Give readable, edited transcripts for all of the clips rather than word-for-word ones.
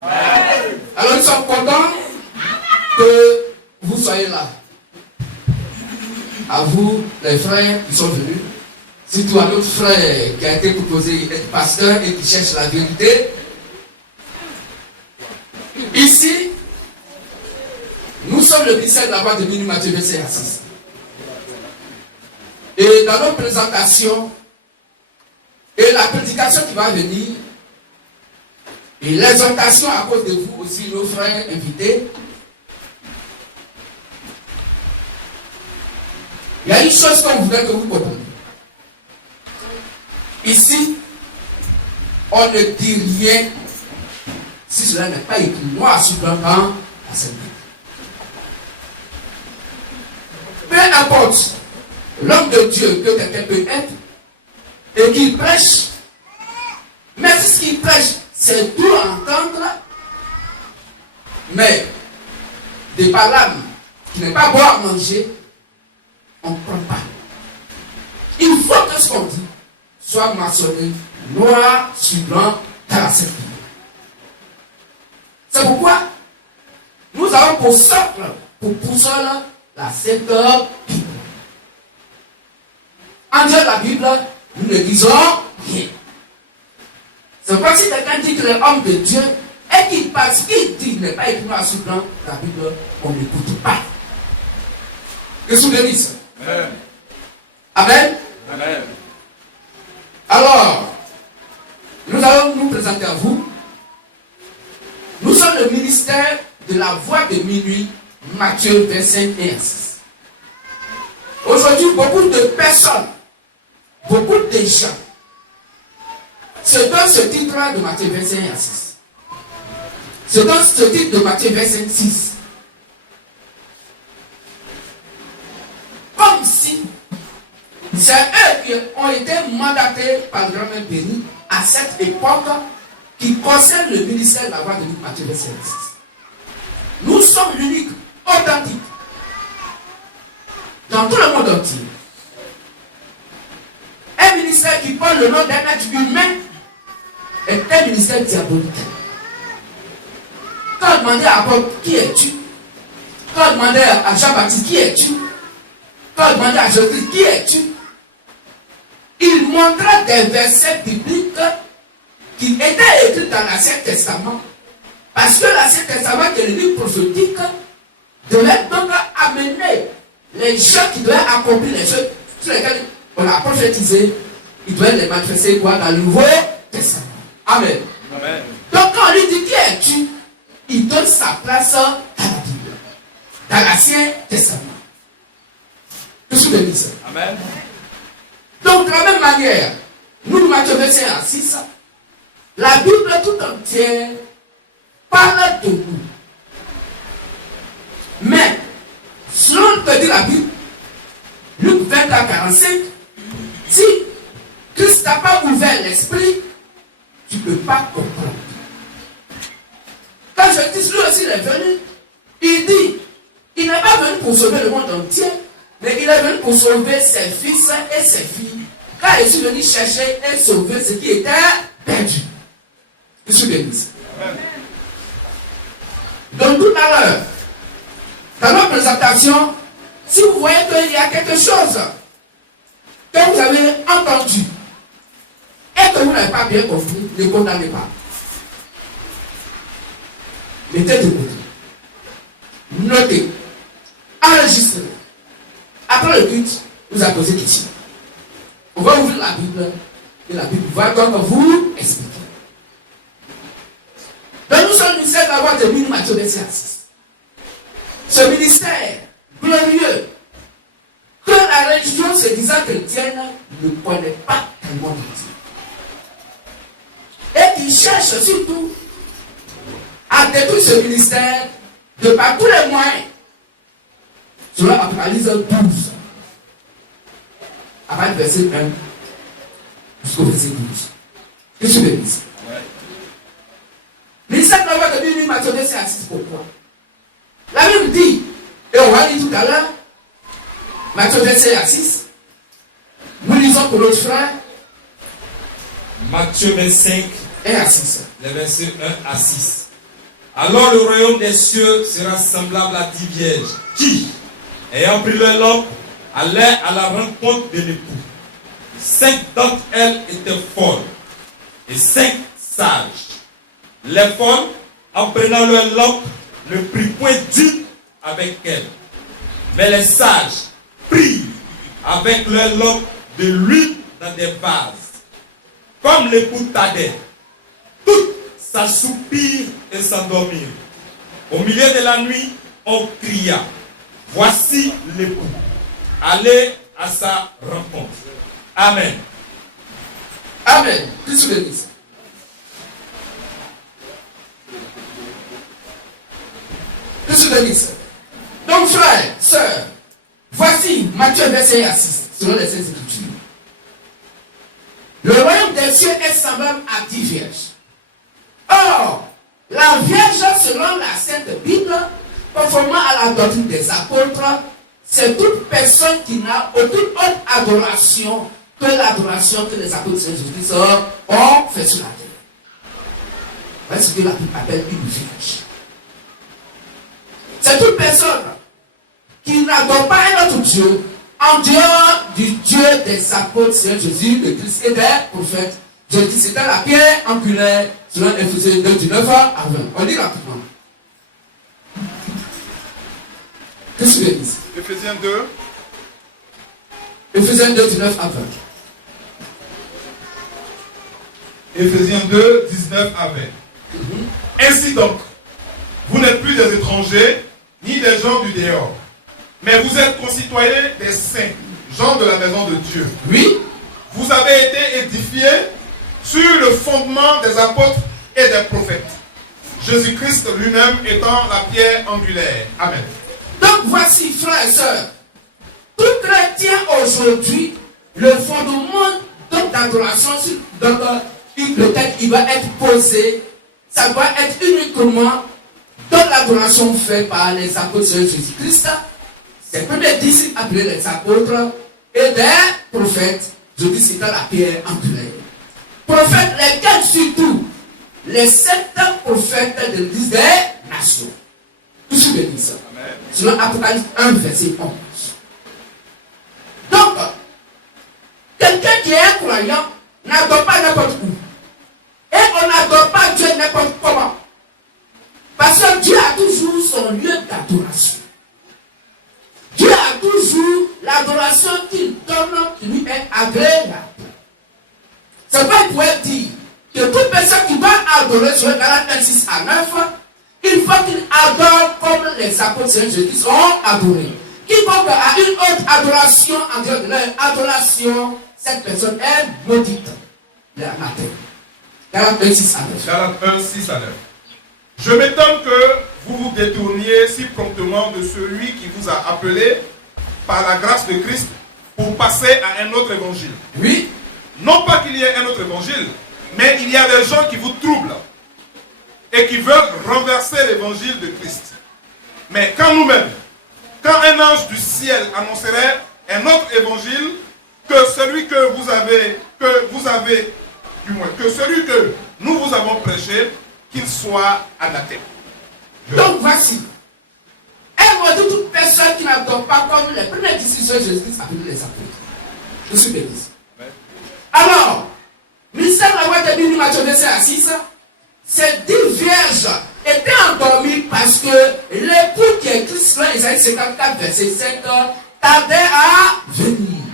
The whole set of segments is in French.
Alors nous sommes contents que vous soyez là. À vous, les frères qui sont venus, surtout à notre frère qui a été proposé d'être pasteur et qui cherche la vérité. Ici, nous sommes le ministère de la voix de minuit, Matthieu 25 à 6. Et dans nos présentations, et la prédication qui va venir, et l'exhortation à cause de vous aussi, nos frères invités, il y a une chose qu'on voudrait que vous compreniez. Ici, on ne dit rien si cela n'est pas écrit noir sur blanc dans la Sainte Bible. Peu importe l'homme de Dieu que quelqu'un peut être et qu'il prêche, mais si ce qu'il prêche, c'est tout à entendre, mais des paroles qui n'est pas bon à manger, on ne prend pas. Il faut que ce qu'on dit soit mentionné noir sur blanc dans la Sainte Bible. C'est pourquoi nous avons pour socle, pour boussole, la Sainte Bible. En dehors de la Bible, nous ne disons rien. C'est pourquoi si quelqu'un dit que l'homme de Dieu et qu'il passe, qu'il dit qu'il n'est pas écrit noir sur blanc, la Bible, on n'écoute pas. Que vous bénisse. Amen. Amen. Amen. Alors, nous allons nous présenter à vous. Nous sommes le ministère de la voix de minuit, Matthieu 25 et 6. Aujourd'hui, beaucoup de personnes, beaucoup de gens se donnent ce titre-là de Matthieu 25 et 6. Se donnent ce titre de Matthieu 25 6. Comme si c'est eux qui ont été mandatés par le grand-mère béni à cette époque qui concerne le ministère de la voix de Matthieu 25 6. Nous sommes l'unique, authentique, dans tout le monde entier. Un ministère qui porte le nom d'un être humain est un ministère diabolique. Quand on demandait à Bob, qui es-tu? Quand on demandait à Jean-Baptiste, qui es-tu? Quand on demandait à Jésus, qui es-tu? Il montrait des versets bibliques qui étaient écrits dans l'Ancien Testament. Parce que l'Ancien Testament, qui est le livre prophétique, devait donc amener les gens qui devaient accomplir les choses sur lesquelles on a prophétisé, ils devaient les manifester quoi dans le Nouveau Testament. Amen. Amen. Donc quand on lui dit qui es-tu, il donne sa place dans la Bible, dans l'Ancien Testament. Que je bénisse. Amen. Donc de la même manière, nous, Matthieu 25 à 6, la Bible tout entière parle de nous. Mais, selon ce que dit la Bible, Luc 20 à 45, si Christ n'a pas ouvert l'esprit, tu ne peux pas comprendre. Quand Jésus lui aussi est venu, il dit, il n'est pas venu pour sauver le monde entier, mais il est venu pour sauver ses fils et ses filles. Car il est venu chercher et sauver ce qui était perdu. Je suis béni. Donc tout à l'heure, dans notre présentation, si vous voyez qu'il y a quelque chose que vous avez entendu et que vous n'avez pas bien compris, ne condamnez pas. Mettez de côté. Notez. Enregistrez. Après le culte, vous allez poser des questions. On va ouvrir la Bible et la Bible va donc vous expliquer. Donc nous sommes le ministère de la voix de minuit, Matthieu 25 à 6. Ce ministère glorieux que la religion se disant chrétienne ne connaît pas tellement de Dieu. Et qui cherche surtout à détruire ce ministère de par tous les moyens. Selon Apocalypse 12. À partir du verset 1 jusqu'au verset 12. Que je bénisse. Ministère de la voix de minuit, Matthieu 25 à 6. Pourquoi? La Bible dit, et on va lire tout à l'heure, Matthieu 25 à 6. Nous lisons pour notre frère. Matthieu 25 1 à 6. Les versets 1 à 6. Alors le royaume des cieux sera semblable à 10 vierges qui, ayant pris leur lampe, allaient à la rencontre de l'époux. 5 d'entre elles étaient folles et 5 sages. Les folles, en prenant leur lampe, ne prirent point d'huile avec elles. Mais les sages prirent avec leur lampe de l'huile dans des vases. Comme l'époux tardait, toutes s'assoupirent et s'endormirent. Au milieu de la nuit, on cria, voici l'époux, allez à sa rencontre. Amen. Amen. Christ bénisse. Christ bénisse. Donc, frères, sœurs, voici Matthieu verset 6, selon les Saintes Écritures. Le royaume des cieux est semblable à 10 vierges. Or, la vierge, selon la Sainte Bible, conformément à la doctrine des apôtres, c'est toute personne qui n'a aucune autre adoration que l'adoration que les apôtres de Jésus-Christ ont fait sur la terre. Voilà ce que la Bible appelle une vierge. C'est toute personne qui n'adore pas un autre Dieu en dehors du Dieu des apôtres, Seigneur Jésus, de Christ et des prophètes. Je dis c'était la pierre angulaire selon Éphésiens 2 du 9 à 20. On lit rapidement. Qu'est-ce que tu dis? Éphésiens 2. Éphésiens 2 du 9 à 20. Éphésiens 2, 19 à 20. Ainsi donc, vous n'êtes plus des étrangers, ni des gens du dehors, mais vous êtes concitoyens des saints, gens de la maison de Dieu. Oui. Vous avez été édifiés sur le fondement des apôtres et des prophètes, Jésus-Christ lui-même étant la pierre angulaire. Amen. Donc voici, frères et sœurs, tout chrétien aujourd'hui, le fondement d'adoration dans lequel il va être posé, ça doit être uniquement dans l'adoration faite par les apôtres de Jésus-Christ, ses premiers disciples appelés les apôtres et des prophètes, Jésus étant la pierre angulaire. Prophètes, lesquels surtout les 7 prophètes de l'Église des nations. Tout ce béni ça. Selon Apocalypse 1, verset 11. Donc, quelqu'un qui est un croyant n'adore pas n'importe où. Et on n'adore pas Dieu n'importe comment. Parce que Dieu a toujours son lieu d'adoration. Dieu a toujours l'adoration qu'il donne, qui lui est agréable. C'est pourquoi il pourrait dire que toute personne qui va adorer sur Galates 26 à 9, il faut qu'il adore comme les apôtres de Jésus ont adoré. Quiconque a une autre adoration en dehors de leur adoration, cette personne est maudite. La terre. Galates 26 à 9. Galates 1, 6 à 9. Je m'étonne que vous vous détourniez si promptement de celui qui vous a appelé par la grâce de Christ pour passer à un autre évangile. Oui. Non pas qu'il y ait un autre évangile, mais il y a des gens qui vous troublent et qui veulent renverser l'évangile de Christ. Mais quand nous-mêmes, quand un ange du ciel annoncerait un autre évangile que celui que celui que nous vous avons prêché, qu'il soit anathème. Donc voici. Elle va dire toute personne qui n'adore pas comme les premières discussions de Jésus-Christ avec les apôtres. Je suis béni. Alors, ministère de la voix de Bible, Matthieu verset 6, ces 10 vierges étaient endormies parce que l'époux qui est Christ, Isaïe 54, verset 5, tardait à venir.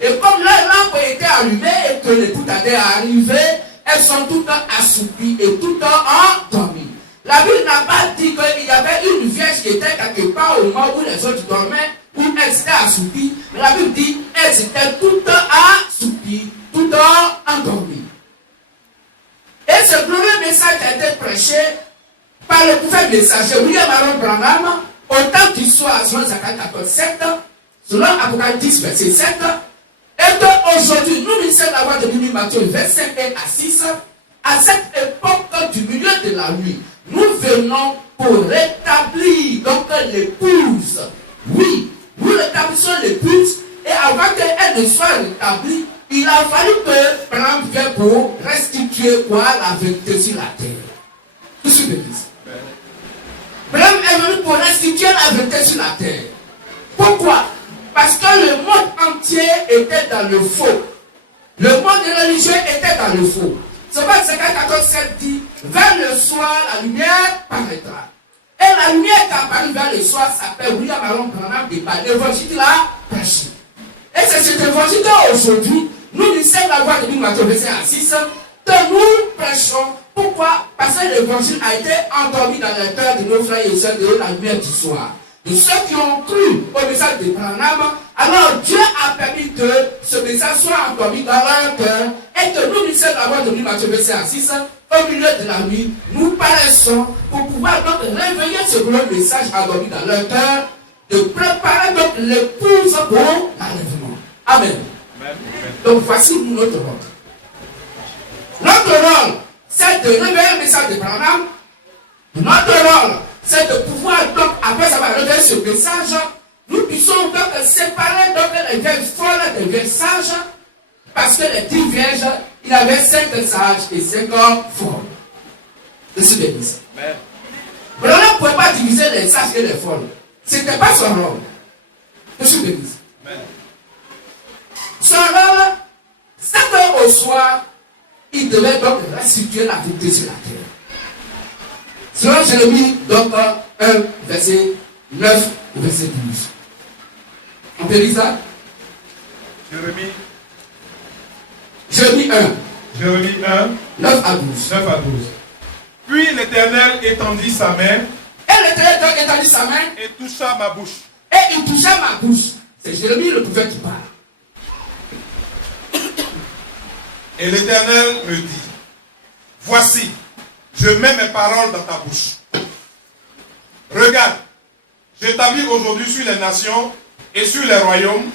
Et comme leur lampe était allumée et que l'époux tardait à arriver, elles sont toutes assoupies et toutes endormies. La Bible n'a pas dit qu'il y avait une vierge qui était quelque part au moment où les autres dormaient, où elles étaient assoupies. Mais la Bible dit qu'elles étaient toutes assoupies, toutes endormies. Et ce premier message a été prêché par le prophète messager William Aaron Branham, au temps qu'il soit selon Zacharie 14, 7, selon Apocalypse 10, verset 7, et qu'aujourd'hui, nous, ministère de la voix de Bible, Matthieu, verset 1 à 6, à cette époque du milieu de la nuit, nous venons pour rétablir donc l'épouse. Oui, nous rétablissons l'épouse, et avant qu'elle ne soit rétablie, il a fallu que Branham vienne pour restituer quoi la vérité sur la terre. Tout ce que dit. est venu pour restituer la vérité sur la terre. Pourquoi? Parce que le monde entier était dans le faux. Le monde religieux était dans le faux. C'est pourquoi 14:7 dit, vers le soir, la lumière paraîtra. Et la lumière qui apparaît vers le soir s'appelle William Aaron Branham de l'évangile qu'il a prêché. Et c'est cet évangile qu'aujourd'hui, nous disons la voix de Matthieu 6 que nous prêchons. Pourquoi? Parce que l'évangile a été endormi dans le cœur de nos frères et sœurs de la lumière du soir. De ceux qui ont cru au message de Branham, alors Dieu a permis que ce message soit endormi dans leur cœur et que nous disons la voix de Matthieu 6 au milieu de la nuit, nous paraissons pour pouvoir donc réveiller ce grand message endormi dans leur cœur, de préparer donc l'épouse pour l'enlèvement. Amen. Amen. Donc voici notre rôle. Notre rôle, c'est de réveiller le message de Branham. Notre rôle, c'est de pouvoir donc, après avoir révélé ce message, nous puissions donc séparer donc les vierges folles des vierges sages, parce que les 10 vierges, il avait 5 sages et 5 folles. De ce bénisse. Branham ne pouvait pas diviser les sages et les folles. Ce n'était pas son rôle. De ce bénisse. Son rôle, c'est qu'au soir, il devait donc restituer la vérité sur la terre. Selon Jérémie, donc 1, verset 9 au verset 12. On peut lire ça? Jérémie 1. Jérémie 1. 9 à 12. 9 à 12. Puis l'Éternel étendit sa main. Et l'Éternel donc étendit sa main. Et toucha ma bouche. Et il toucha ma bouche. C'est Jérémie le prophète qui parle. Et l'Éternel me dit, voici, je mets mes paroles dans ta bouche. Regarde, j'établis aujourd'hui sur les nations et sur les royaumes.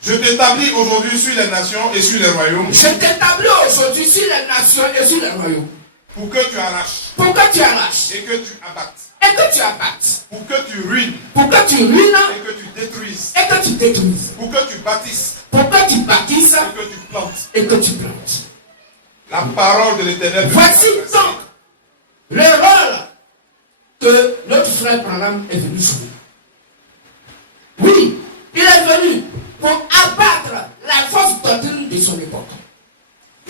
Je t'établis aujourd'hui sur les nations et sur les royaumes. Je t'établis aujourd'hui sur les nations et sur les royaumes. Pour que tu arraches. Pour que tu arraches. Et que tu abattes. Et que tu abattes. Pour que tu ruines. Pour que tu ruines. Et que tu détruises. Et que tu détruises. Pour que tu bâtisses. Pour que tu bâtisses. Et que tu plantes. Et que tu plantes. La parole de l'Éternel. Voici donc le rôle que notre frère Branham est venu jouer. Oui, il est venu pour abattre la fausse doctrine de son époque.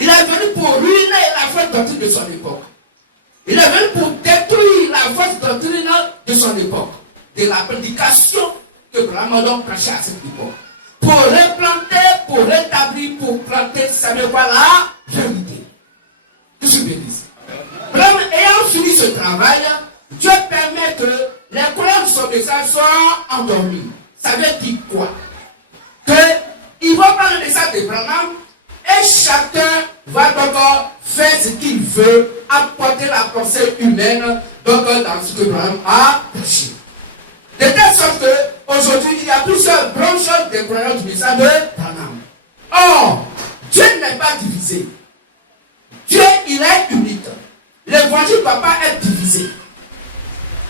Il est venu pour ruiner la fausse doctrine de son époque. Il est venu pour détruire la fausse doctrine de son époque. De la prédication que Branham donc prêchait à cette époque. Pour replanter, pour rétablir, pour planter, ça ne pas la vérité. Que je bénisse. Branham ayant fini ce travail, Dieu permet que les couleurs de son message soient endormies. Ça veut dire quoi? Qu'il va prendre le message de Branham et chacun va donc faire ce qu'il veut, apporter la pensée humaine donc dans ce que Branham a prêché. De telle sorte qu'aujourd'hui, il y a plusieurs branches des croyants du message de Branham. Or, Dieu n'est pas divisé. Dieu, il est unique. L'évangile ne va pas être divisé.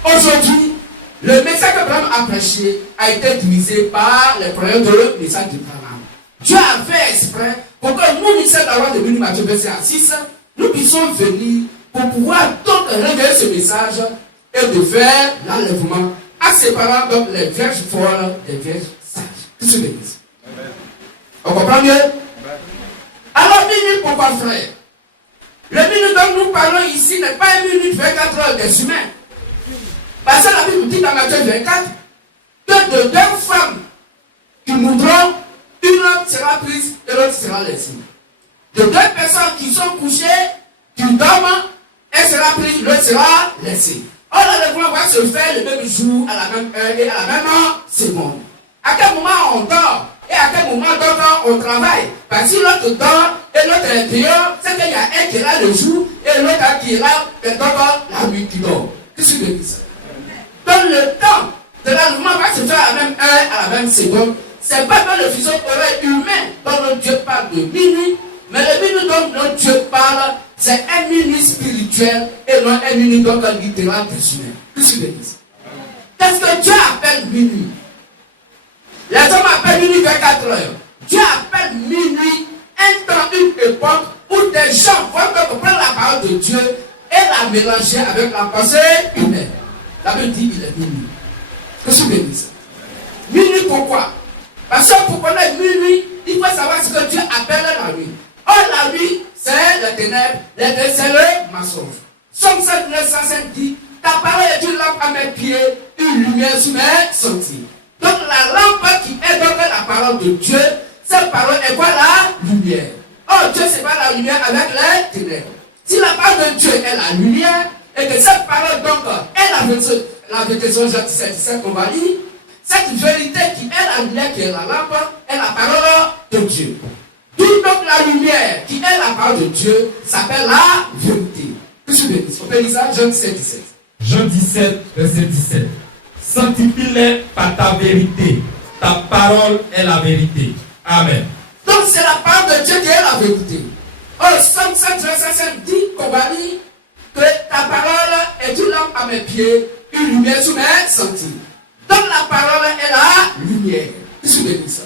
Aujourd'hui, le message que Branham a prêché a été divisé par les croyants de message de Branham. Dieu a fait exprès pour que nous, lycéens de la loi de Matthieu 6, nous puissions venir pour pouvoir donc révéler ce message et de faire l'enlèvement en séparant donc les vierges folles des vierges sages. Tout ce l'église. On comprend mieux? Alors, minute, pourquoi frère? Le minute dont nous parlons ici n'est pas une minute 24 heures des humains. Parce que la Bible dit dans Matthieu 24 que de 2 femmes qui mourront, une sera prise et l'autre sera laissée. De 2 personnes qui sont couchées, qui dorment, elle sera prise, l'autre sera laissée. Or, l'enlèvement va se faire le même jour, à la même heure et à la même seconde. À quel moment on dort et à quel moment donc on travaille? Parce que l'autre dort et l'autre est dehors, c'est qu'il y a un qui est là le jour et l'autre qui est là la nuit qui dort. Qu'est-ce que je dis ça? Donc le temps de l'enlèvement va se faire à la même heure, à la même seconde. C'est pas que le fuseau horaire humain dont notre Dieu parle de minuit, mais le minuit dont notre Dieu parle, c'est un minuit spirituel et non un minuit donc littéral des humains. Qu'est-ce que je dis? Qu'est-ce que Dieu appelle minuit? Les hommes appellent minuit 24 heures. Dieu appelle minuit un temps, une époque où des gens vont comprendre la parole de Dieu et l'a mélangé avec la pensée humaine. La Bible dit il est minuit. Que je bénis ça. Minuit pourquoi? Parce que pour connaître minuit, il faut savoir ce que Dieu appelle la nuit. Or la nuit, c'est le ténèbre, c'est le mensonge. Somme 905 dit, ta parole est une lampe à mes pieds, une lumière sur mes sentiers. Donc la lampe qui est donc la parole de Dieu, cette parole est quoi? La lumière. Or Dieu c'est pas la lumière avec les ténèbres. Si la parole de Dieu est la lumière, et que cette parole donc est la vérité, Jean 17, qu'on va lire, cette vérité qui est la lumière, qui est la lampe, est la parole de Dieu. D'où donc la lumière qui est la parole de Dieu s'appelle la vérité. Que je bénisse. On peut lire ça, Jean 17, 17. Jean 17, verset 17. Sanctifie-les par ta vérité. Ta parole est la vérité. Amen. Donc c'est la parole de Dieu qui est la vérité. Somme 7, verset 5 dit qu'on va lire que ta parole est une lampe à mes pieds, une lumière sur mes sentiers. Donc la parole est la lumière. Que je bénisse ça.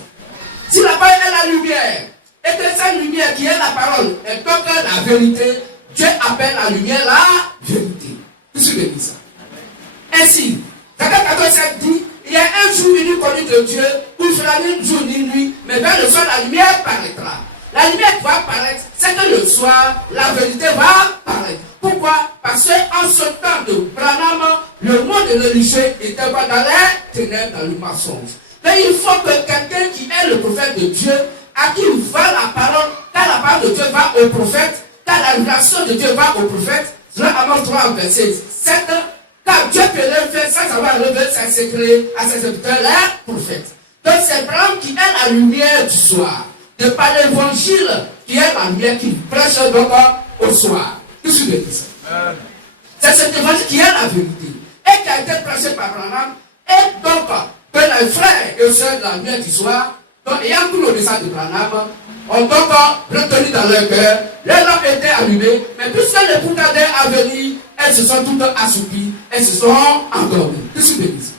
Si la parole est la lumière, et que cette lumière qui est la parole est donc la vérité, Dieu appelle la lumière la vérité. Que je bénisse ça. Ainsi, Zacharie 14 dit, il y a un jour venu connu de Dieu, où il fera ni jour ni nuit, mais vers le soir la lumière paraîtra. La lumière qui va apparaître, c'est que le soir, la vérité va apparaître. Pourquoi? Parce qu'en ce temps de Branham, le monde religieux était pas dans les ténèbres, dans le mensonge. Mais il faut que quelqu'un qui est le prophète de Dieu, à qui va la parole, quand la parole de Dieu va au prophète, quand la révélation de Dieu va au prophète, selon Amos 3, verset 7, car Dieu peut le faire sans avoir révélé ses secrets à ses serviteurs, les prophètes. Donc c'est Branham qui est la lumière du soir. De par l'évangile qui est la lumière qui prêche donc au soir. Tout ce que je dis ça. C'est cet évangile qui est la vérité. Et qui a été prêché par Branham. Et donc, que les frères et sœurs de la lumière du soir, donc ayant pris le message de Branham, ont donc retenu dans leur cœur, les lampes étaient allumées, mais puisque les poutardaient à venir, elles se sont toutes assoupies, elles se sont endormies. Tout ce que je dis ça.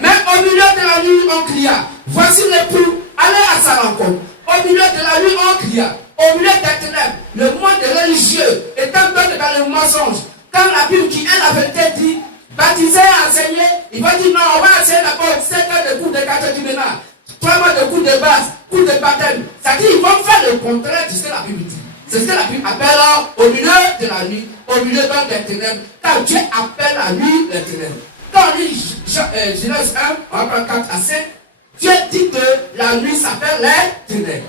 Mais au milieu de la nuit, on cria, voici l'époux, allez à sa rencontre. Au milieu de la nuit, on cria. Au milieu des ténèbres, le monde religieux étant donc dans le mensonge. Quand la Bible qui est la vérité dit, baptiser, enseigner, il va dire non, on va enseigner d'abord 5 ans de cours de catéchuménat, 3 mois de cours de base, cours de baptême. C'est-à-dire qu'ils vont faire le contraire de ce que la Bible dit. C'est ce que la Bible appelle au milieu de la nuit, au milieu donc des ténèbres. Quand Dieu appelle la nuit les ténèbres. Quand on lit Genèse 1, on va prendre 4 à 5. Dieu dit que la nuit s'appelle les ténèbres.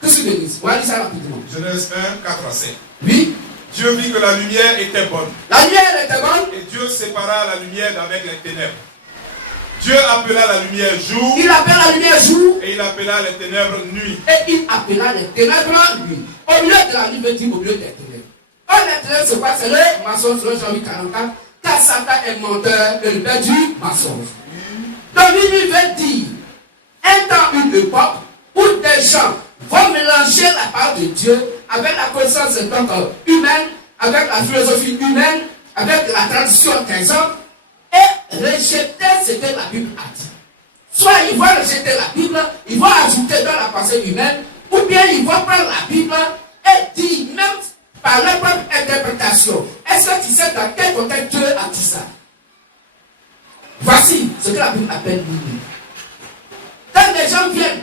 Qu'est-ce que je dis? On va lire ça rapidement. Genèse 1, 4 à 5. Oui. Dieu vit que la lumière était bonne. La lumière était bonne. Et Dieu sépara la lumière d'avec les ténèbres. Dieu appela la lumière jour. Il appela la lumière jour. Et il appela les ténèbres nuit. Et il appela les ténèbres nuit. Au milieu de la nuit, veut dire au milieu des ténèbres. Or, les ténèbres, c'est quoi? C'est le mensonge, selon Jean 8, 44. Car Satan est menteur et le père du mensonge. Donc, minuit veut dire un temps, une époque où des gens vont mélanger la parole de Dieu avec la connaissance humaine, avec la philosophie humaine, avec la tradition des hommes, et rejeter ce que la Bible a dit. Soit ils vont rejeter la Bible, ils vont ajouter dans la pensée humaine, ou bien ils vont prendre la Bible et dire, même par leur propre interprétation, est-ce que tu sais dans quel contexte Dieu a dit ça? Voici ce que la Bible appelle minuit. Quand les gens viennent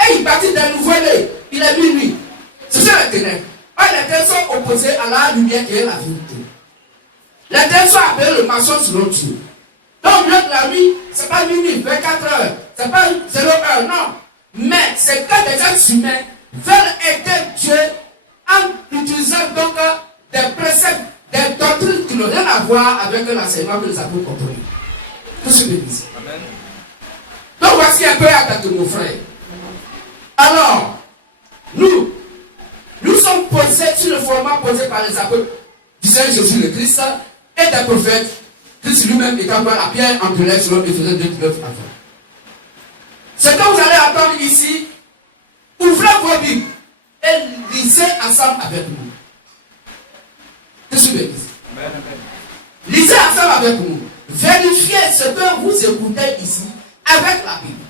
et ils bâtissent des nouveaux-nés, il est minuit. Ce sont les ténèbres. Les ténèbres sont opposés à la lumière qui est la vérité. Les ténèbres sont appelés le mensonge selon Dieu. Donc, au milieu de la nuit, ce n'est pas minuit, 24 heures, ce n'est pas 0 heure, non. Mais c'est quand des êtres humains veulent aider Dieu en utilisant donc des préceptes, des doctrines qui n'ont rien à voir avec l'enseignement que les apôtres ont donné. Tout ce que je dis. Amen. Donc voici un peu l'attaque de mon frère. Alors, nous sommes posés sur le fondement posé par les apôtres du Seigneur Jésus le Christ et des prophètes, Christ lui-même étant par la pierre angulaire selon Éphésiens 2, 9 à 20. Ce que vous allez entendre ici, ouvrez vos Bibles et lisez ensemble avec nous. Qu'est-ce que je dis? Lisez ensemble avec nous. Vérifiez ce que vous écoutez ici avec la Bible.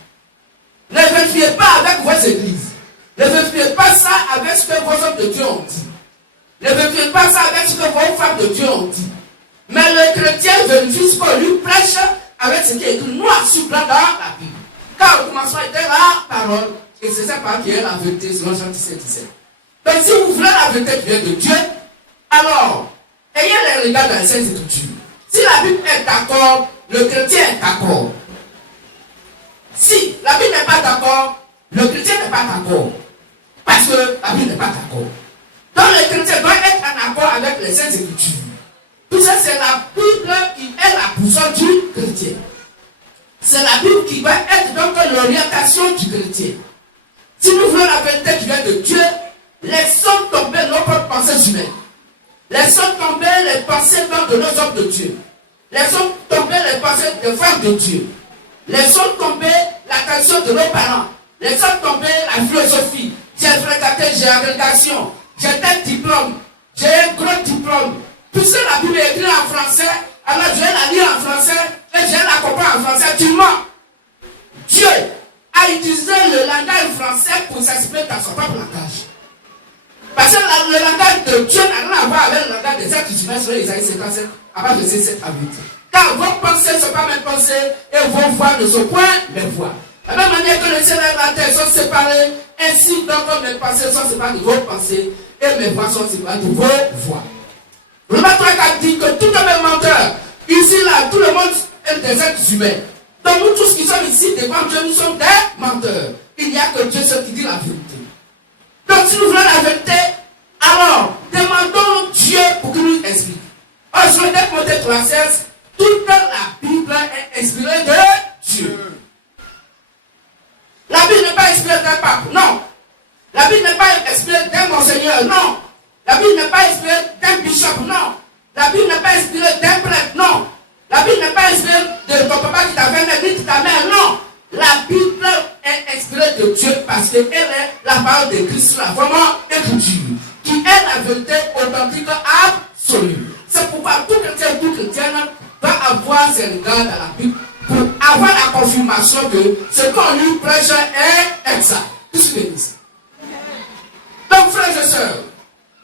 Ne vérifiez pas avec vos églises. Ne vérifiez pas ça avec ce que vos hommes de Dieu ont dit. Ne vérifiez pas ça avec ce que vos femmes de Dieu ont dit. Mais le chrétien vérifie ce qu'on lui prêche avec ce qui est écrit noir sur blanc dans la Bible. Car au commencement était la parole. Et c'est cette parole qui est la vérité selon Jean 17. Donc si vous voulez la vérité qui vient de Dieu, alors ayez les regards dans les Saintes Écritures. Si la Bible est d'accord, le chrétien est d'accord. Si la Bible n'est pas d'accord, le chrétien n'est pas d'accord. Parce que la Bible n'est pas d'accord. Donc le chrétien doit être en accord avec les Saintes Écritures. Tout ça, c'est la Bible qui est la boussole du chrétien. C'est la Bible qui va être donc l'orientation du chrétien. Si nous voulons la vérité qui vient de Dieu, laissons tomber nos propres pensées humaines. Laissons tomber les pensées de nos hommes de Dieu. Laissons tomber les pensées des femmes de Dieu. Laissons tomber l'attention de nos parents. Laissons tomber la philosophie. J'ai fréquenté, j'ai agrégation, j'ai tel diplôme, j'ai un gros diplôme. Puisque la Bible est écrite en français, alors je vais la lire en français et je vais la comprendre en français. Tu mens. Dieu a utilisé le langage français pour s'exprimer dans son propre langage. Parce que le langage de Dieu n'a rien à voir avec le langage des êtres humains sur Isaïe 57, à partir de 7 à 8. Car vos pensées ne sont pas mes pensées et vos voix ne sont point mes voix. De la même manière que le ciel et la terre sont séparés, ainsi donc mes pensées sont séparées de vos pensées et mes voix sont séparées de vos voix. Le maître a dit que tout homme est menteur. Ici, là, tout le monde est des êtres humains. Donc nous tous qui sommes ici devant Dieu, nous sommes des menteurs. Il n'y a que Dieu seul qui dit la vérité. Donc si nous voulons la vérité, alors demandons Dieu pour qu'il nous explique. Or, sur le texte Matthieu 3,16, toute la Bible est inspirée de Dieu. La Bible n'est pas inspirée d'un pape, non. La Bible n'est pas inspirée d'un monseigneur, non. La Bible n'est pas inspirée d'un bishop, non. La Bible n'est pas inspirée d'un prêtre, non. La Bible n'est pas inspirée de ton papa qui t'a fait ni de ta mère, non. La Bible est inspirée de Dieu parce qu'elle est la parole de Christ, la vraiment écriture, qui est la vérité authentique absolue. C'est pourquoi tout chrétien, toute chrétienne doit avoir ses regards dans la Bible pour avoir la confirmation que ce qu'on lui prêche est exact. Qu'est-ce que c'est? Donc, frères et sœurs,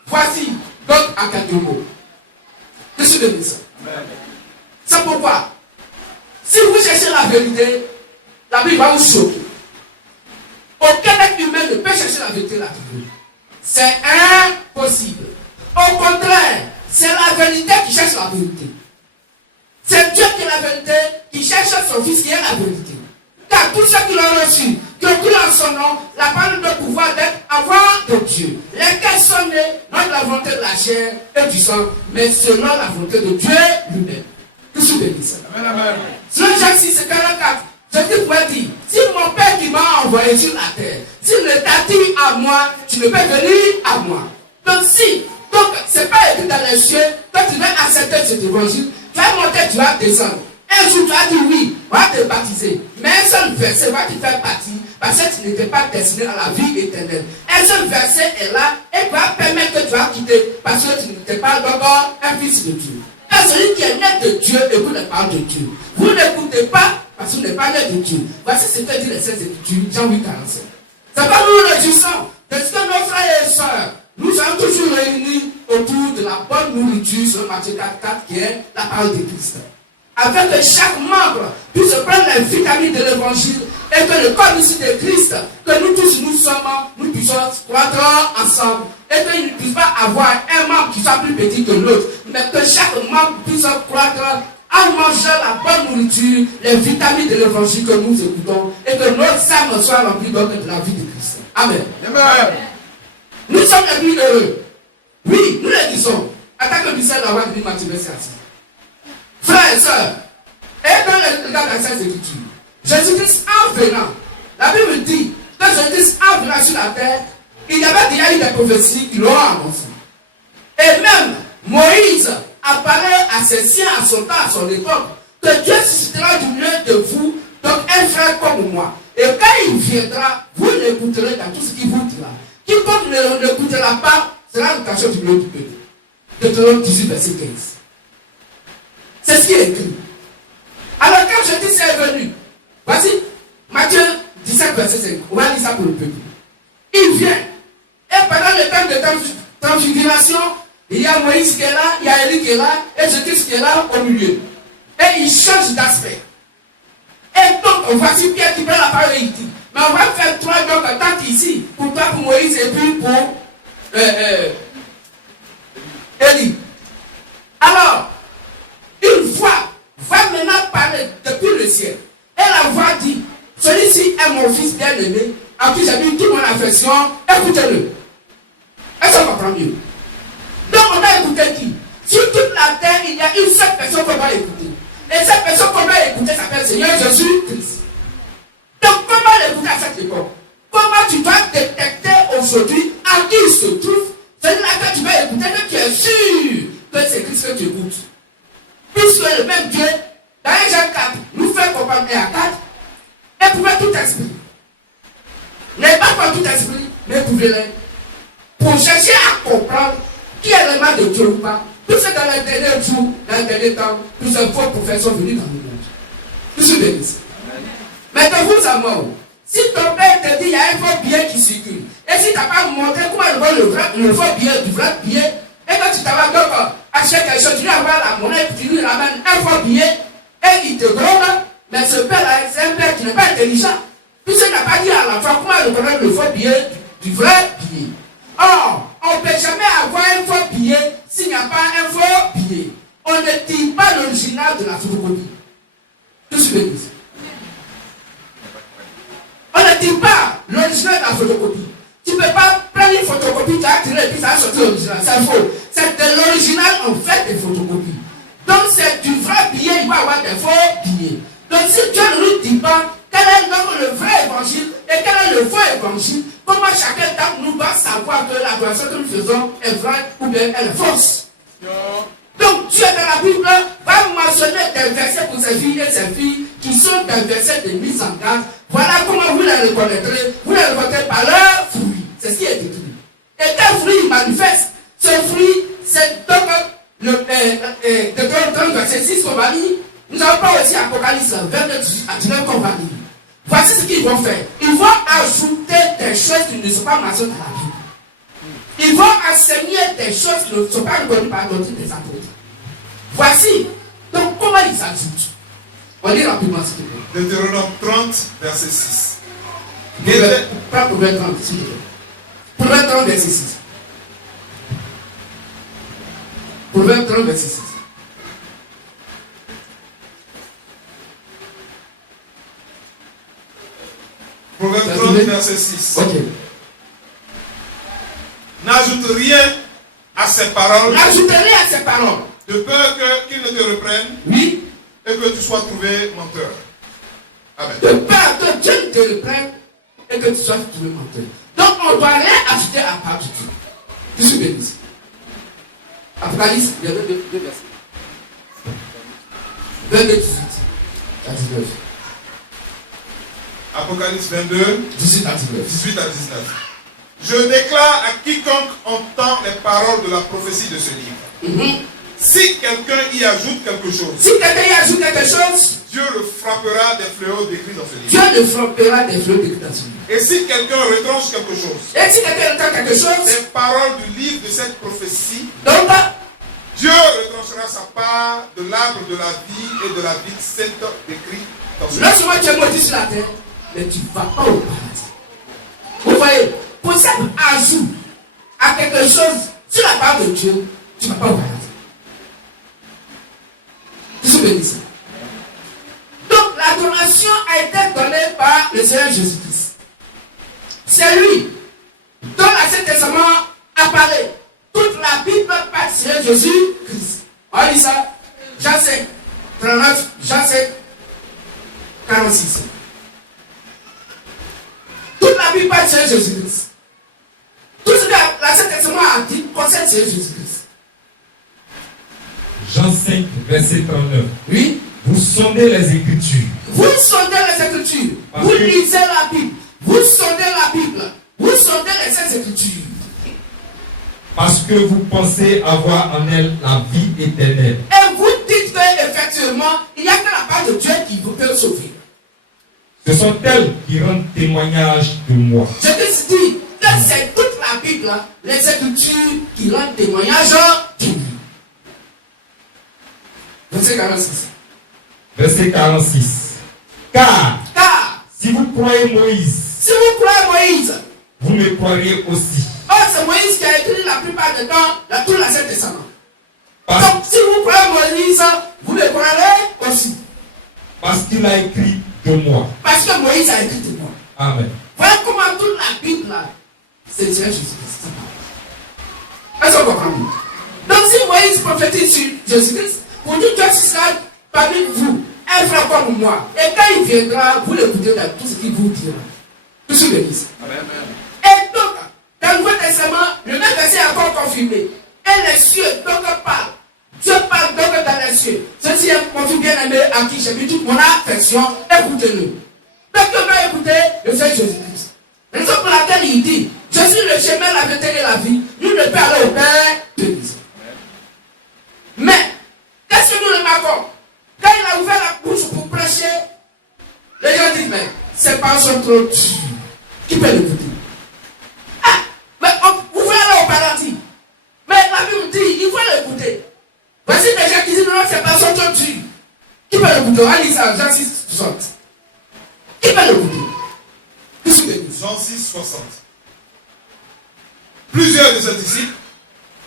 voici donc en quelques mots. Qu'est-ce que c'est? C'est pourquoi, si vous cherchez la vérité, la Bible va vous choquer. Aucun être humain ne peut chercher la vérité là-dessus. C'est impossible. Au contraire, c'est la vérité qui cherche la vérité. C'est Dieu qui est la vérité, qui cherche son Fils qui est la vérité. Car tous ceux qui l'ont reçu, qui ont cru en son nom, la parole de pouvoir d'être avant de Dieu. Lesquels sont nés, non de la volonté de la chair et du sang, mais selon la volonté de Dieu lui-même. Que je bénis ça. Amen. Selon Jacques 6, 44, Jésus pouvait dire, si mon Père qui m'a envoyé sur la terre, s'il ne t'a dit à moi, tu ne peux venir à moi. Donc c'est pas écrit dans les cieux, quand tu vas accepter cet évangile, tu vas monter, tu vas descendre. Un jour tu vas dire oui, on va te baptiser. Mais un seul verset va te faire partie parce que tu n'étais pas destiné à la vie éternelle. Un seul verset est là et va permettre que tu vas quitter parce que tu n'étais pas encore un fils de Dieu. Et celui qui est né de Dieu écoute les paroles de Dieu. Vous n'écoutez pas parce que vous n'êtes pas né de Dieu. Voici ce que dit les Saintes Écritures, Jean 8, 45. C'est pas nous le réjouissons de ce que nos frères et sœurs, nous sommes toujours réunis autour de la bonne nourriture sur Matthieu 4, qui est la parole de Christ. Afin que chaque membre puisse prendre les vitamines de l'évangile et que le corps ici de Christ, que nous tous nous puissions croître ensemble et qu'il ne puisse pas avoir un membre qui soit plus petit que l'autre, mais que chaque membre puisse croître en mangeant la bonne nourriture, les vitamines de l'évangile que nous écoutons et que notre âme soit remplie donc de la vie de Christ. Amen. Amen. Nous sommes les plus heureux. Oui, nous le disons. En tant que ministère de la loi de Matthieu 26. Frères et sœurs, et dans le regard de la Sainte Écriture, Jésus-Christ en venant, la Bible dit que Jésus-Christ en venant sur la terre, il y avait déjà eu des prophéties qui l'ont annoncé. Et même Moïse apparaît à ses siens, à son temps, à son époque, que Dieu suscitera du milieu de vous, donc un frère comme moi. Et quand il viendra, vous l'écouterez dans tout ce qu'il vous dira. Quiconque ne l'écoutera pas, sera le cachot du milieu du peuple. Deutéronome 18, verset 15. C'est ce qui est écrit. Alors quand Jésus est venu, voici Matthieu 17, verset 5. On va lire ça pour le peuple. Il vient. Et pendant le temps de transfiguration, Il y a Moïse qui est là, il y a Élie qui est là, et Jésus qui est là au milieu. Et il change d'aspect. Et donc, voici Pierre qui prend la parole et il dit, mais on va faire 3 temps ici, pour toi, pour Moïse et puis pour Élie. Alors, une voix va maintenant parler depuis le ciel. Et la voix dit, celui-ci est mon fils bien-aimé, à qui j'ai mis toute mon affection, écoutez-le. Est-ce qu'on comprend mieux? Donc on a écouté qui? Sur toute la terre, il y a une seule personne qu'on va écouter. Et cette personne qu'on va écouter s'appelle Seigneur Jésus-Christ. Donc comment l'écouter à cette époque? Comment tu dois détecter aujourd'hui en qui il se trouve? C'est-à-dire que tu vas écouter que tu es sûr que c'est Christ que tu écoutes. Puisque le même Dieu, dans 1 Jean 4, nous fait comprendre 1 à 4, éprouvez tout esprit. N'est pas pour tout esprit, mais éprouvez-le. Pour chercher à comprendre qui est le mal de Dieu ou pas. Puisque dans les derniers jours, dans les derniers temps, plusieurs faux prophètes sont venus dans le monde. Tout ce béni. Maintenant, vous à moi, si ton père te dit qu'il y a un faux billet qui circule, et si tu n'as pas montré comment le faux billet du vrai billet, et que tu t'as donc acheté quelque chose, tu lui envoies la monnaie, tu lui ramènes un faux billet, et il te donne, mais ce père-là, c'est un père qui n'est pas intelligent. Puisqu'il n'a pas dit à l'enfant comment reconnaître le faux billet du vrai billet. Or, on ne peut jamais avoir un faux billet s'il n'y a pas un faux billet. On ne tire pas l'original de la photocopie. Tout ce que je dis. On ne tire pas l'original de la photocopie. Tu ne peux pas prendre une photocopie, tu as tiré et puis ça a sorti l'original. C'est faux. C'est de l'original en fait des photocopies. Donc c'est du vrai billet, il va y avoir des faux billets. Donc si Dieu ne nous dit pas quel est donc le vrai évangile et quel est le faux évangile, comment chacun d'entre nous doit savoir que l'adoration que nous faisons est vraie ou bien elle est fausse? Donc Dieu dans la Bible va mentionner des versets pour ses filles et ses filles qui sont des versets de mise en garde. Voilà comment vous les reconnaîtrez. Vous les reconnaîtrez par leurs fruits. C'est ce qui est écrit. Et quel fruit il manifeste? Ce fruit, c'est donc de 30 verset 6 qu'on va lire. Nous avons pas aussi Apocalypse 22 à 19 qu'on va lire. Voici ce qu'ils vont faire. Ils vont ajouter des choses qui ne sont pas mentionnées dans la Bible. Ils vont enseigner des choses qui ne sont pas reconnues par la doctrine des apôtres. Voici. Donc, comment ils ajoutent? On lit rapidement ce qu'il veut. Deutéronome 30, verset 6. Pas Proverbe 30, s'il vous plaît. Proverbe 30, verset 6. Proverbe 30, verset 6. Proverbe 30, verset 6. Ok. N'ajoute rien à ces paroles. N'ajoutez rien à ces paroles. De peur qu'ils ne te reprennent. Oui. Et que tu sois trouvé menteur. Amen. De peur que Dieu ne te reprenne et que tu sois trouvé menteur. Donc on ne doit rien ajouter à part du tout. Je suis béni. Apocalypse, il y a deux versets. 22, 18 à 19. Apocalypse 22, 18 à 19. 18 à 19. Je déclare à quiconque entend les paroles de la prophétie de ce livre. Si quelqu'un y ajoute quelque chose, Si quelqu'un y ajoute quelque chose, Dieu le frappera des fléaux décrits dans ce livre. Dieu le frappera des fléaux décrits dans ce livre. Et si quelqu'un retranche quelque chose, Et si quelqu'un entend quelque chose, les paroles du livre de cette prophétie, donc, Dieu retranchera sa part de l'arbre de la vie et de la vie sainte décrit dans ce non livre. seulement tu es maudit sur la terre, mais tu ne vas pas au paradis. Vous voyez, pour cet ajout à quelque chose sur la part de Dieu, tu ne vas pas au paradis. Je suis béni. Donc l'adoration a été donnée par le Seigneur Jésus-Christ. C'est lui dont l'Ancien Testament apparaît. Toute la Bible parle du Seigneur Jésus-Christ. On lit ça. Jean 5, 39, Jean 5, 46. Toute la Bible parle du Seigneur Jésus-Christ. Tout ce que l'Ancien Testament a dit concerne le Seigneur Jésus-Christ. Jean 5, verset 39. Oui. Vous sondez les Écritures. Vous sondez les Écritures. Parce Vous que- lisez la Bible. Vous sondez la Bible. Vous sondez les Saintes Écritures. Parce que vous pensez avoir en elle la vie éternelle. Et vous dites qu'effectivement, il n'y a que la part de Dieu qui vous peut sauver. Ce sont elles qui rendent témoignage de moi. Je te dis que c'est toute la Bible biblique là, les Écritures qui rendent témoignage de lui. Verset 46. Verset 46. Car si vous croyez Moïse, vous me croirez aussi. Oh, c'est Moïse qui a écrit la plupart du temps tout l'Ancien Testament. Donc, si vous croyez Moïse, vous me croirez aussi. Parce qu'il a écrit de moi. Parce que Moïse a écrit de moi. Amen. Voilà comment toute la Bible là, c'est Jésus-Christ. Est-ce qu'on comprend? Donc, si Moïse prophétise sur Jésus-Christ, vous dites que ce sera parmi vous, un frère comme moi. Et quand il viendra, vous l'écoutez dans tout ce qu'il vous dira. Tout ce que l'Église. Et donc, dans le Nouveau Testament, le même verset est encore confirmé. Et les cieux, donc parle. Dieu parle donc dans les cieux. Ceci est mon fils bien-aimé à qui j'ai mis toute mon affection. Écoutez-le. Donc, on va écouter le Seigneur Jésus-Christ. Raison pour laquelle il dit, je suis le chemin, la vérité et la vie. Nous ne pouvons aller au Père de l'Église. Mais, qu'est-ce que nous remarquons? Quand il a ouvert la bouche pour prêcher, les gens disent, mais c'est pas son trop dur. Qui peut l'écouter? Ah, mais ouvrez-le au paradis. Mais la Bible dit, il faut l'écouter. Voici des gens qui disent, non, c'est pas son trop dur. Qui peut l'écouter? On lit ça, Jean 6, 60. Qui peut l'écouter? Jean 6, 60. Plusieurs de ses disciples,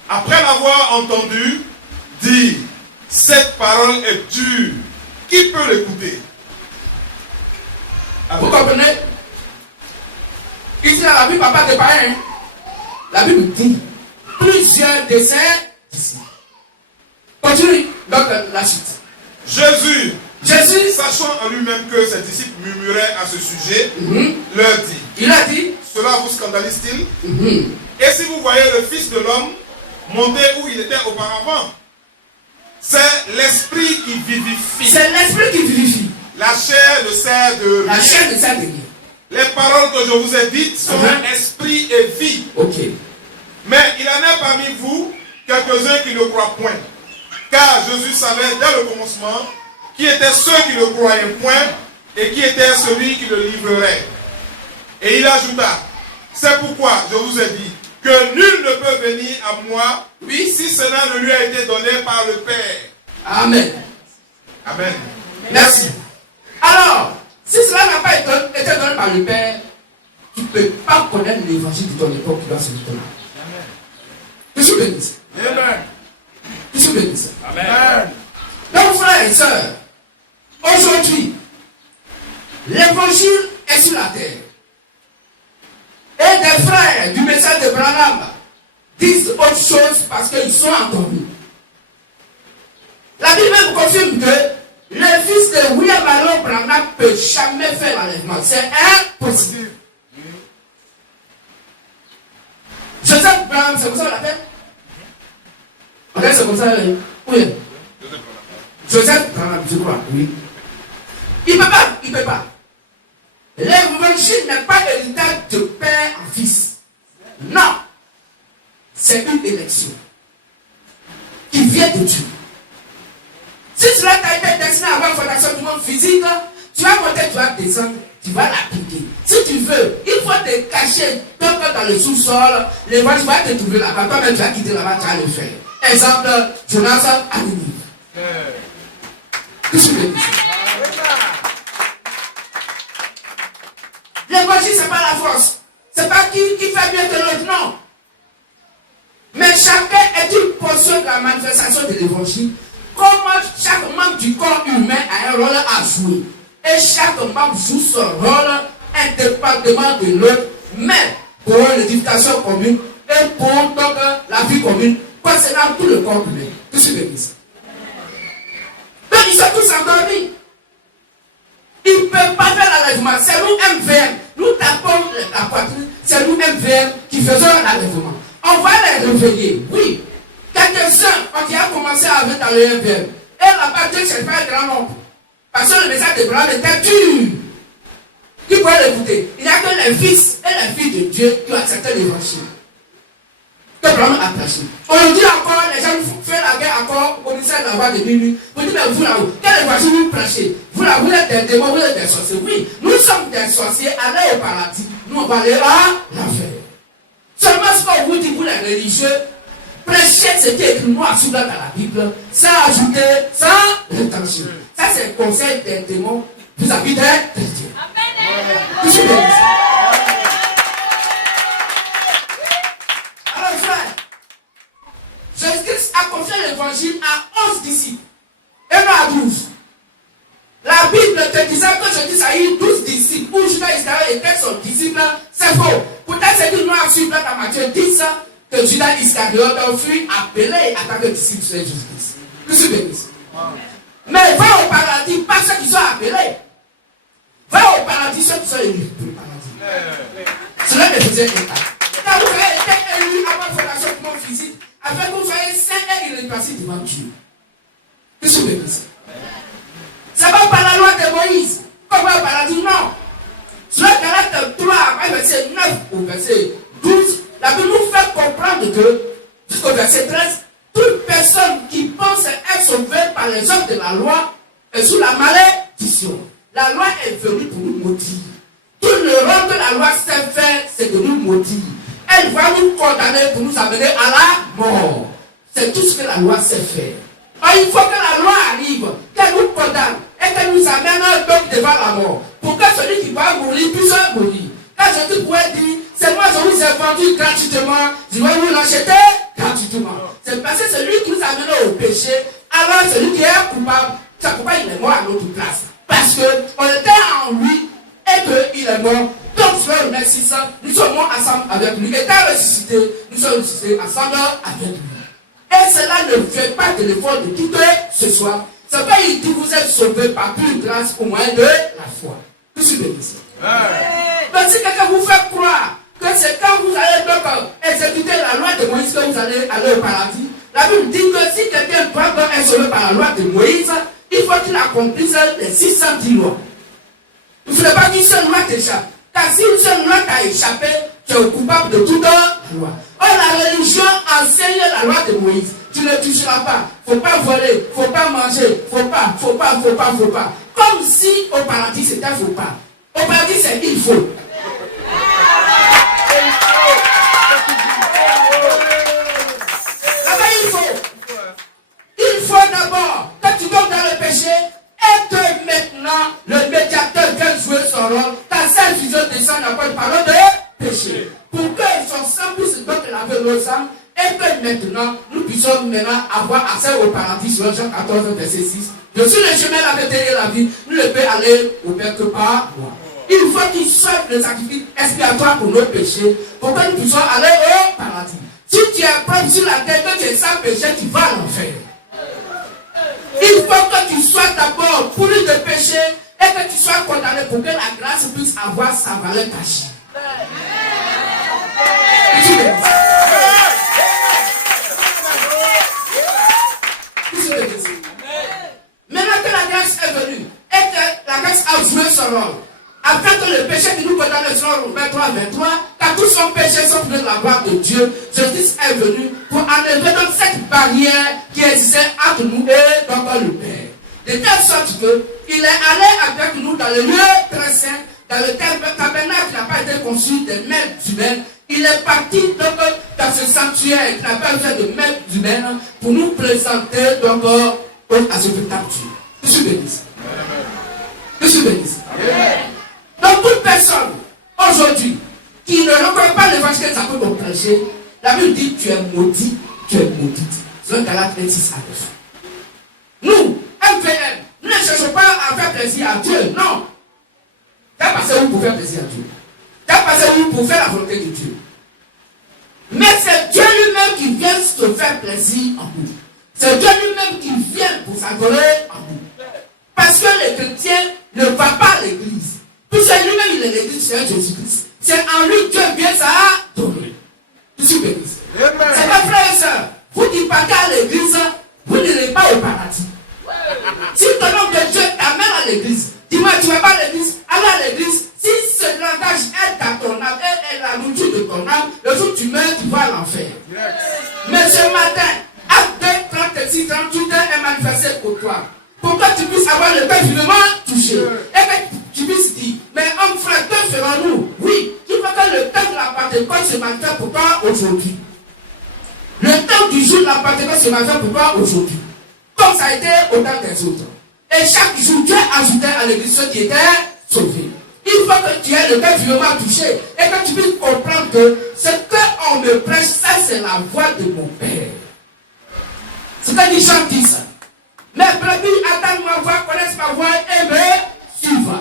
après l'avoir entendu, dire, cette parole est dure. Qui peut l'écouter? Vous comprenez? Ici, dans la Bible, papa de païen. La Bible dit, plusieurs de ses disciples. Continue, donc la suite. Jésus, sachant en lui-même que ses disciples murmuraient à ce sujet, leur dit, il a dit, cela vous scandalise-t-il? Et si vous voyez le Fils de l'homme monter où il était auparavant, c'est l'esprit qui vivifie. C'est l'esprit qui vivifie. La chair ne sert de rien. La chair ne sert de rien. Les paroles que je vous ai dites sont esprit et vie. Ok. Mais il en a parmi vous quelques-uns qui ne croient point. Car Jésus savait dès le commencement qui étaient ceux qui ne croyaient point et qui était celui qui le livrerait. Et il ajouta, c'est pourquoi je vous ai dit que nul ne peut venir à moi si cela ne lui a été donné par le Père. Amen. Amen. Merci. Alors, si cela n'a pas été donné par le Père, tu ne peux pas connaître l'évangile de ton époque qui doit se donner. Que je bénisse. Amen. Que je bénisse. Amen. Donc, frères et sœurs, aujourd'hui, l'évangile est sur la terre. Et des frères du message de Branham disent autre chose parce qu'ils sont endormis. La Bible même confirme que le fils de William Marion Branham ne peut jamais faire l'enlèvement. C'est impossible. Joseph Branham, c'est comme ça qu'on l'appelle? On dit c'est comme ça, oui. Joseph Branham, je crois, oui. Il ne peut pas. L'évangile n'est pas héritage de père en fils. Non. C'est une élection qui vient de Dieu. Si cela t'a été destiné à avoir une fondation du monde physique, tu vas monter, tu vas descendre, tu vas l'appliquer. Si tu veux, il faut te cacher dans le sous-sol. L'évangile va te trouver là-bas. Toi-même, tu vas quitter là-bas, tu vas le faire. Exemple, Jonas à Ninive. Qu'est-ce que tu veux dire? L'évangile, ce n'est pas la force. Ce n'est pas qui fait mieux que l'autre, non. Mais chacun est une portion de la manifestation de l'évangile. Comment chaque membre du corps humain a un rôle à jouer. Et chaque membre joue son rôle indépendamment de l'autre, mais pour l'édification commune et pour donc, la vie commune, concernant tout le corps humain. Tout ce que je dis. Donc ils sont tous endormis. Ils ne peuvent pas faire l'enlèvement. C'est nous MVM. Nous tapons la poitrine. C'est nous MVM qui faisons l'enlèvement. On va les réveiller. Oui. Quelques-uns, quand il a commencé à venir dans le MVM, et là-bas, Dieu s'est fait un grand nombre. Parce que le message de Branham était dur. Qui pourrait l'écouter? Il n'y a que les fils et les filles de Dieu qui ont accepté l'évangile. Que Branham a prêché. Aujourd'hui encore, les gens font la guerre encore au ministère de la voix de minuit. Vous dites, mais vous là-haut, quel évangile vous prêchez? Vous là, vous êtes des démons, vous êtes des sorciers. Oui, nous sommes des sorciers, allez au paradis. Nous, on va aller à l'enfer. Seulement ce qu'on vous vous dites, vous les religieux, prêchez ce qui est écrit noir sur blanc dans la Bible, sans ajouter, sans rétention. Ça, c'est le conseil des démons vis-à-vis des chrétiens. Amen. Alors, frère, Jésus-Christ a confié l'évangile à 11 disciples et non à 12. La Bible te disait que Jésus a eu 12 disciples, où Judas Iscariot était son disciple, c'est faux. Pourtant, c'est du noir sur blanc dans Matthieu 10 que Judas Iscariot fut appelé en tant que disciple de Jésus-Christ. Que c'est béni. Mais va au paradis, pas ceux qui sont appelés. Va au paradis, ceux qui sont élus pour le paradis. Cela ne faisait pas. Quand vous avez été élu avant la fondation de mon physique, afin que vous soyez saints et irréprochables devant Dieu. Que c'est béni. Ça va par la loi de Moïse. Comme va au paradis, non. Sur le Galates 3, verset 9 au verset 12, la Bible nous fait comprendre que, jusqu'au verset 13, toute personne qui pense être sauvée par les œuvres de la loi est sous la malédiction. La loi est venue pour nous maudire. Tout le rôle que la loi sait faire, c'est de nous maudire. Elle va nous condamner pour nous amener à la mort. C'est tout ce que la loi sait faire. Alors, il faut que la loi arrive, qu'elle nous condamne et qu'elle nous amène donc devant la mort. Pour que celui qui va mourir puisse mourir. Quand Jésus pourrait dire, c'est moi je vous ai vendu gratuitement, je vais vous l'acheter gratuitement. C'est parce que celui qui nous a amené au péché, alors celui qui est coupable, c'est pourquoi il est mort à notre place. Parce qu'on était en lui et qu'il est mort. Donc, frère, merci ça, nous sommes morts ensemble avec lui. Étant ressuscités, nous sommes ressuscités ensemble avec lui. Et cela ne fait pas de l'effort de quitter ce soir. C'est pas il dit vous êtes sauvés par plus grâce au moyen de la foi. Je suis béni. Donc si quelqu'un vous fait croire que c'est quand vous allez donc exécuter la loi de Moïse que vous allez aller au paradis, la Bible dit que si quelqu'un doit être sauvé par la loi de Moïse, il faut qu'il accomplisse les 610 lois. Il ne faut pas qu'une seule loi t'échappe. Car si une seule loi t'a échappé, tu es coupable de toute loi. Or, la religion enseigne la loi de Moïse. Tu ne toucheras pas. Il ne faut pas voler. Il ne faut pas manger. Il ne faut pas. Comme si au paradis c'était faut pas. Au paradis c'est il faut. Là-bas il faut. Il faut d'abord que tu tombes dans le péché et que maintenant le médiateur vienne jouer son rôle. Ta seule vision descend après parole de péché. Pour que son sang puisse donc laver nos âmes et que maintenant nous puissions maintenant avoir accès au paradis sur Jean 14 verset 6. Je suis le chemin, la vérité et la vie. Nous ne pouvons aller au Père que par moi. Il faut qu'il soit le sacrifice expiatoire pour nos péchés pour que nous puissions aller au paradis. Si tu es prêt sur la terre que tu es sans péché, tu vas à l'enfer. Il faut que tu sois d'abord pourri de péché et que tu sois condamné pour que la grâce puisse avoir sa valeur cachée. Maintenant que la grâce est venue et que la grâce a joué son rôle, après que le péché qui nous condamne selon 23, car tous son péché sont privés de la gloire de Dieu, Jésus est venu pour enlever donc cette barrière qui existait entre nous et donc le Père. De telle sorte qu'il est allé avec nous dans le lieu très saint, dans le tabernacle qui n'a pas été construit des mains humaines. Il est parti donc dans ce sanctuaire qui n'a pas fait de mains humaines pour nous présenter donc à ce véritable Dieu. Je suis béni. Je suis béni. Donc toute personne aujourd'hui qui ne reconnaît pas l'évangile que ça peut prêcher, la Bible dit tu es maudit, tu es maudite. C'est Galates 26 à 9. Nous, MVM, nous ne cherchons pas à faire plaisir à Dieu, non. Tu as passé où pour faire plaisir à Dieu? Tu as passé où pour faire la volonté de Dieu? Mais c'est Dieu lui-même qui vient te faire plaisir en nous. C'est Dieu lui-même qui vient pour s'adorer en nous. Parce que les chrétiens ne vont pas à l'église. Puisque lui-même il est l'église, c'est Jésus-Christ. C'est en lui que Dieu vient s'adorer. Je suis béni. C'est mes frères et sœurs. Vous qui partez à l'église, vous n'irez pas au paradis. Si ton homme de Dieu t'amène à l'église, dis-moi, tu ne vas pas à l'église, allez à l'église. Si ce langage aide à ton âme et la nourriture de ton âme, le jour où tu meurs, tu vas à l'enfer. Mais ce matin, acte 2, 36, 38 est manifesté pour toi. Pour que tu puisses avoir le cœur vivement touché. Et que tu puisses dire, mais homme frère, que ferons-nous? Oui, il faut que le temps de la Pentecôte se manifeste pour toi aujourd'hui. jour de la Pentecôte se matin pour toi aujourd'hui. Comme ça a été au temps des autres. Et chaque jour, Dieu ajoutait à l'église ceux qui étaient sauvés. Il faut que tu aies le cœur vraiment touché et que tu puisses comprendre que ce qu'on me prêche, ça c'est la voix de mon Père. C'est que les gens disent ça. Mes brebis attendent ma voix, connaissent ma voix et me suivent.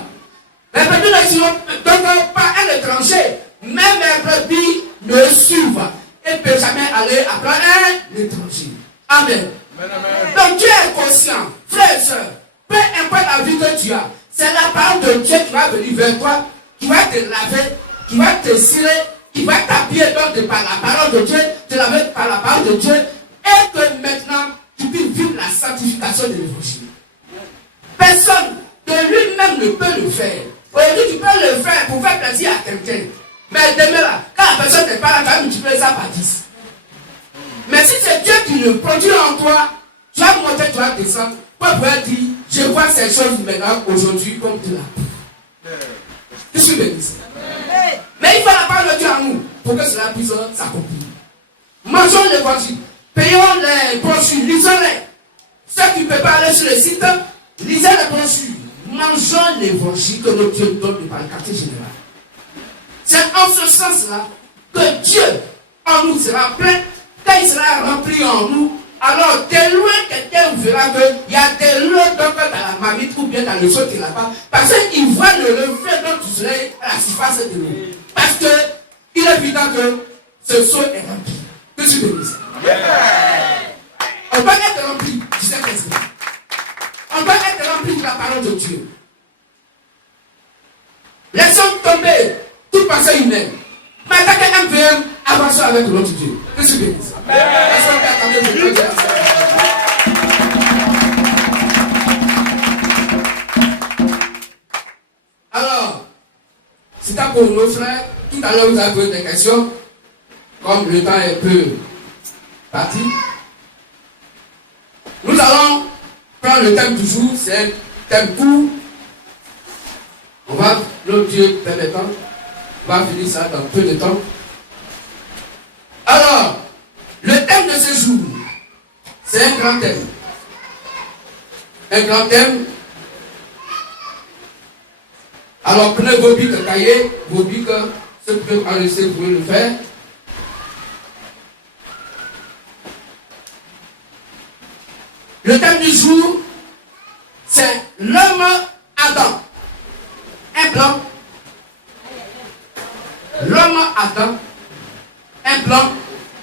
Mes brebis ne suivent donc pas un étranger, mais mes brebis me suivent et ne peuvent jamais aller après un étranger. Amen. Donc Dieu est conscient, frères et sœurs, peu importe la vie que tu as, c'est la parole de Dieu qui va venir vers toi, qui va te laver, qui va te cirer, qui va t'appuyer donc par la parole de Dieu, te laver par la parole de Dieu, et que maintenant tu puisses vivre la sanctification de l'évangile. Personne de lui-même ne peut le faire. Aujourd'hui, tu peux le faire pour faire plaisir à quelqu'un. Mais demain là, quand la personne n'est pas là, tu vas multiplier ça par 10. Mais si c'est Dieu qui le produit en toi, tu vas monter, tu vas descendre. Pour pouvoir dire, je vois ces choses maintenant aujourd'hui comme tu l'as. Je suis béni. Mais il faut la parole de Dieu en nous pour que cela puisse s'accomplir. Mangeons l'évangile. Payons les brochures, lisons-les. Ceux qui ne peuvent pas aller sur le site, lisez les brochures. Mangeons l'évangile que notre Dieu donne par le quartier général. C'est en ce sens-là que Dieu en nous sera plein. Quand il sera rempli en nous, alors de loin quelqu'un verra qu'il y a de l'eau dans la marmite ou bien dans le sol qui est là-bas. Parce qu'il voit le reflet du soleil à la surface de l'eau. Parce qu'il est évident que ce sol est rempli. Que tu bénisses. On va être rempli du Saint-Esprit. On va être rempli de la parole de Dieu. Laissons tomber toute pensée humaine. Mais attaquez MVM, avançons avec l'autre Dieu. Que tu bénisses. Alors, c'est à pour nos frères. Tout à l'heure, vous avez posé des questions. Comme le temps est peu parti, nous allons prendre le thème du jour. C'est un thème court. On va, le Dieu permettant, on va finir ça dans peu de temps. Alors, le thème de ce jour, c'est un grand thème. Un grand thème. Alors, prenez vos bics, cahiers, vos bics, ceux qui peuvent enregistrer, vous pouvez le faire. Le thème du jour, c'est l'homme Adam. Un blanc. L'homme Adam. Un blanc.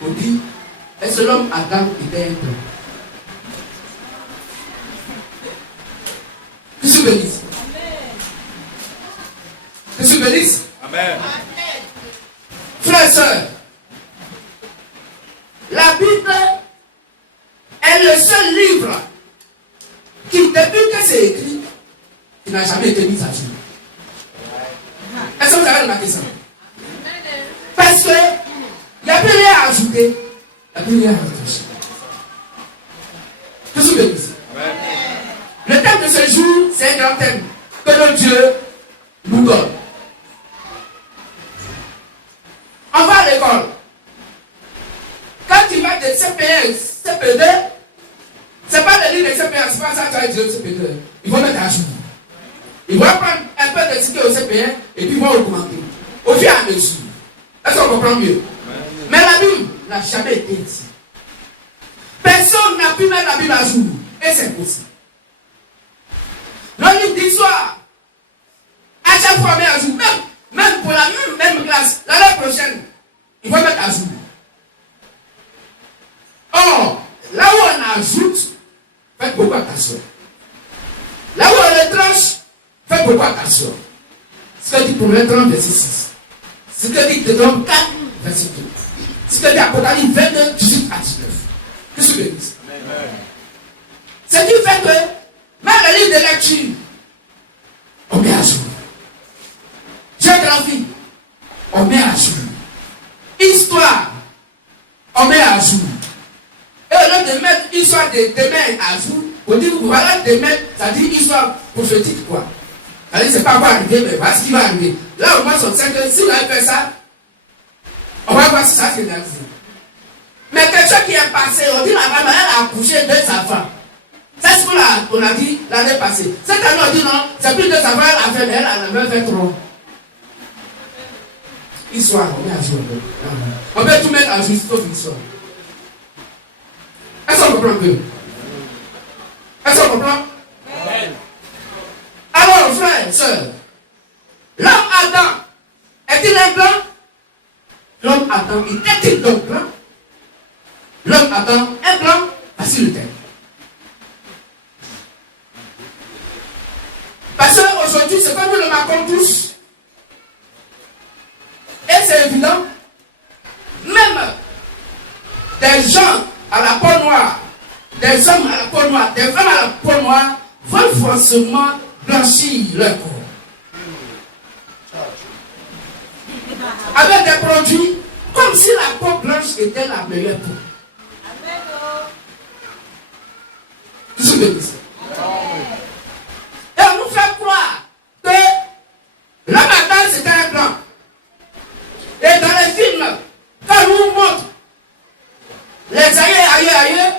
On dit, est-ce que l'homme Adam était un blanc? Que je bénisse. Que je bénisse. Amen. Frères et sœurs, la Bible est le seul livre qui, depuis que c'est écrit, qui n'a jamais été mis à jour. Est-ce que vous avez remarqué ça? Parce que il n'y a plus rien à ajouter, il n'y a plus rien à rajouter. Que je bénisse. Le thème de ce jour, c'est un grand thème que le Dieu nous donne. On va à l'école. Quand tu vas de CP1, CP2, c'est pas le livre de CP1, c'est pas ça que tu vas dire au CP2. Ils vont mettre à jour. Ils vont prendre un peu de ticket au CP1 et puis ils vont augmenter. Au fur et à mesure. Est-ce qu'on comprend mieux? Mais la Bible n'a jamais été ici. Personne n'a pu mettre la Bible à jour. Et c'est possible. Le livre d'histoire, à chaque fois, on met à jour. Même pour la même classe, l'année prochaine, il faut mettre à jour. Or, là où on ajoute, faites beaucoup attention. Là où on retranche, faites beaucoup attention. Ce que dit pour le 30, verset 6. Ce que dit Deutéronome 4, verset 2. Ce que dit Apocalypse 22, 18 à 19. Que je bénisse. C'est du fait que, même le livre de lecture, on met à jour. Géographie, on met à jour. Histoire, on met à jour. Et au lieu de mettre histoire de demain à jour, on dit voilà demain, ça dit histoire prophétique quoi. Ça dit c'est pas quoi arriver, mais voilà ce qui va arriver. Là au moins on sait que si on avait fait ça, on va voir si ça finalise. Mais quelque chose qui est passé, on dit la femme, elle a accouché 2 enfants. C'est ce qu'on a dit l'année passée. Cette année, on dit non, c'est plus 2 enfants, elle a fait, mais elle en avait fait 3. Histoire, on est à jour. On peut tout mettre à jour, sauf l'histoire. Est-ce qu'on comprend un peu? Est-ce qu'on comprend? Alors, frères et sœurs, l'homme Adam, est-il un blanc? L'homme Adam, était-il donc blanc? L'homme Adam est blanc, voici le thème. Parce qu'aujourd'hui, c'est comme nous le marquons tous. Et c'est évident, même des gens à la peau noire, des hommes à la peau noire, des femmes à la peau noire, veulent forcément blanchir leur corps. Avec des produits, comme si la peau blanche était la meilleure peau. Tout ce que je dis. Et on nous fait croire que la bataille c'était un blanc. Et dans les films, quand on nous montre les aïeux,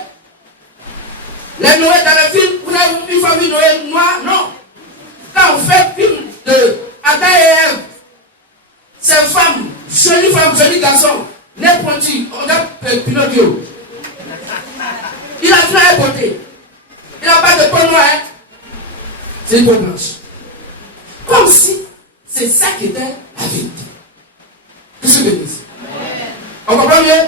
les Noé dans les films, vous avez une famille Noé noire, non. Quand on fait film de Adam et Ève, ces femmes, jolies garçons, n'importe qui, on a Pinocchio. Il a fait un côté. Il n'a pas de peau noire, hein? C'est une peau blanche. Comme si c'est ça qui était la vérité. Qu'est-ce que je dis? On comprend mieux?